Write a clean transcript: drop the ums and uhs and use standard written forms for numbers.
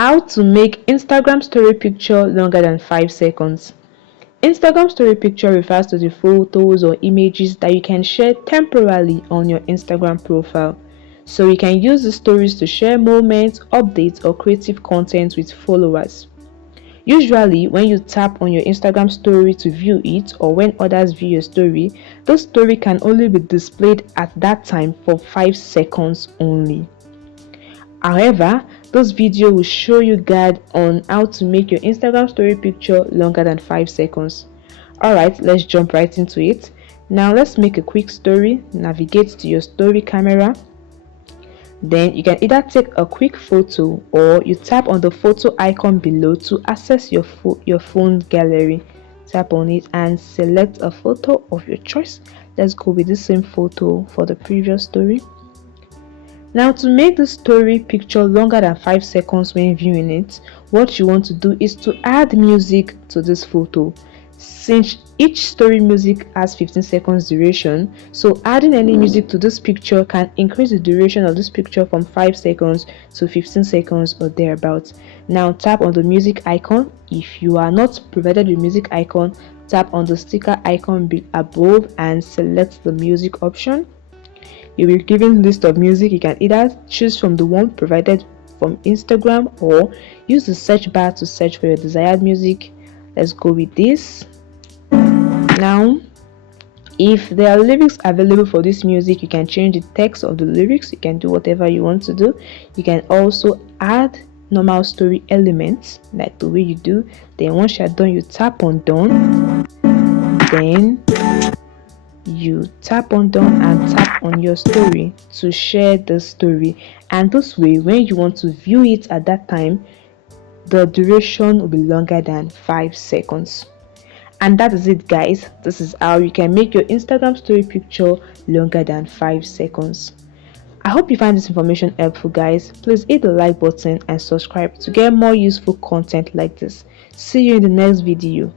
How to make Instagram story picture longer than 5 seconds. Instagram story picture refers to the photos or images that you can share temporarily on your Instagram profile. So you can use the stories to share moments, updates, or creative content with followers. Usually, when you tap on your Instagram story to view it, or when others view your story, those story can only be displayed at that time for 5 seconds only. However, this video will show you guide on how to make your Instagram story picture longer than 5 seconds. Alright, let's jump right into it. Now let's make a quick story. Navigate to your story camera. Then you can either take a quick photo or you tap on the photo icon below to access your phone gallery. Tap on it and select a photo of your choice. Let's go with the same photo for the previous story. Now, to make the story picture longer than 5 seconds when viewing it, what you want to do is to add music to this photo. Since each story music has 15 seconds duration, so adding any music to this picture can increase the duration of this picture from 5 seconds to 15 seconds or thereabouts. Now tap on the music icon. If you are not provided with music icon, tap on the sticker icon above and select the music option. You'll be given list of music. You can either choose from the one provided from Instagram or use the search bar to search for your desired music. Let's go with this. Now, if there are lyrics available for this music, you can change the text of the lyrics. You can do whatever you want to do. You can also add normal story elements like the way you do. Then once you're done, you tap on done. Then you tap on done and tap on your story to share the story, and this way when you want to view it at that time, the duration will be longer than 5 seconds. And that is it, guys. This is how you can make your Instagram story picture longer than 5 seconds. I hope you find this information helpful, guys. Please hit the like button and subscribe to get more useful content like this. See you in the next video.